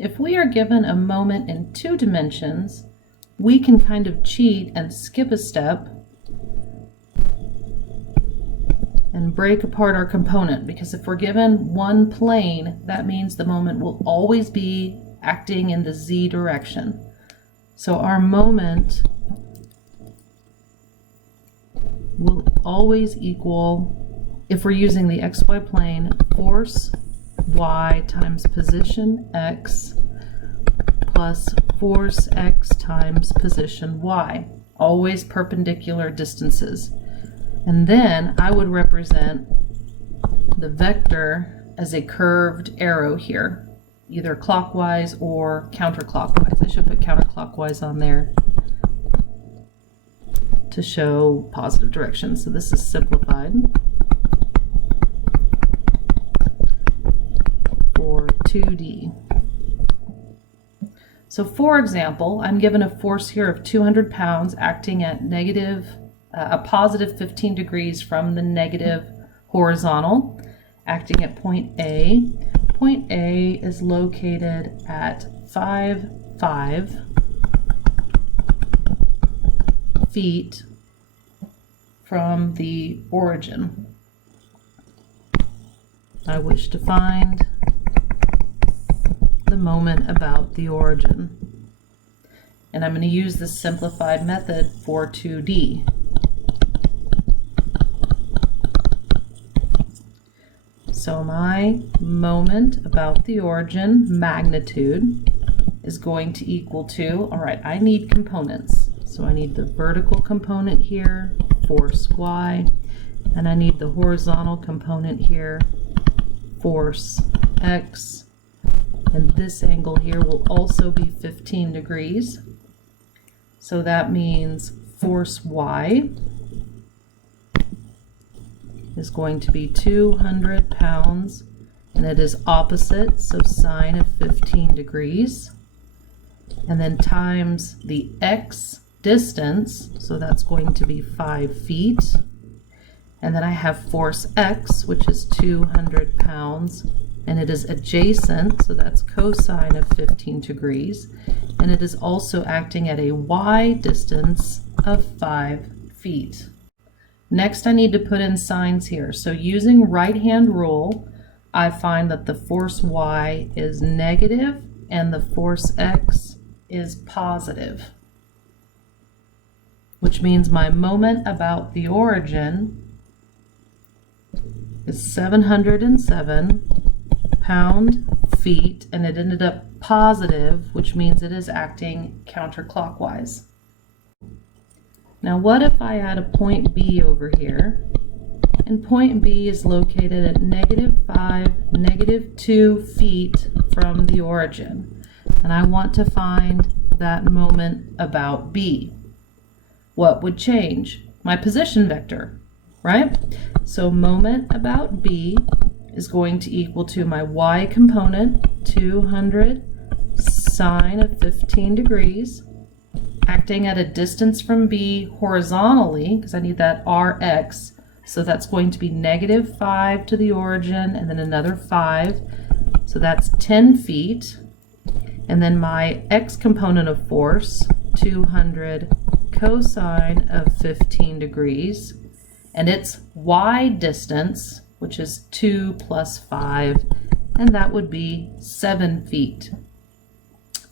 if we are given a moment in 2 dimensions, we can kind of cheat and skip a step and break apart our component, because if we're given one plane, that means the moment will always be acting in the z direction. So our moment will always equal, if we're using the xy plane, force y times position x plus force x times position y, always perpendicular distances. And then I would represent the vector as a curved arrow here, either clockwise or counterclockwise. I should put counterclockwise on there to show positive direction. So this is simplified for 2D. So for example, I'm given a force here of 200 pounds acting at a positive 15 degrees from the negative horizontal, acting at point A. Point A is located at 5 feet from the origin. I wish to find the moment about the origin. And I'm going to use this simplified method for 2D. So my moment about the origin magnitude is going to equal to, all right, I need components. So I need the vertical component here, force y, and I need the horizontal component here, force x, and this angle here will also be 15 degrees. So that means force y is going to be 200 pounds, and it is opposite, so sine of 15 degrees, and then times the x distance, so that's going to be 5 feet, and then I have force x, which is 200 pounds, and it is adjacent, so that's cosine of 15 degrees, and it is also acting at a y distance of 5 feet. Next, I need to put in signs here. So using right-hand rule, I find that the force y is negative and the force x is positive, which means my moment about the origin is 707 pound-feet, and it ended up positive, which means it is acting counterclockwise. Now what if I add a point B over here, and point B is located at -5, -2 feet from the origin, and I want to find that moment about B. What would change? My position vector, right? So moment about B is going to equal to my y component, 200 sine of 15 degrees, acting at a distance from B horizontally, because I need that Rx, so that's going to be -5 to the origin, and then another 5, so that's 10 feet, and then my x component of force, 200 cosine of 15 degrees, and its y distance, which is 2 plus 5, and that would be 7 feet.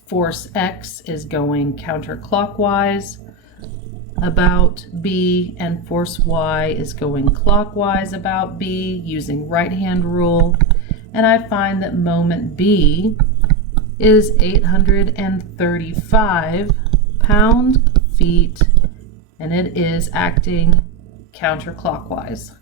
Force x is going counterclockwise about B, and force y is going clockwise about B using right-hand rule, and I find that moment B is 835 pound-feet, and it is acting counterclockwise.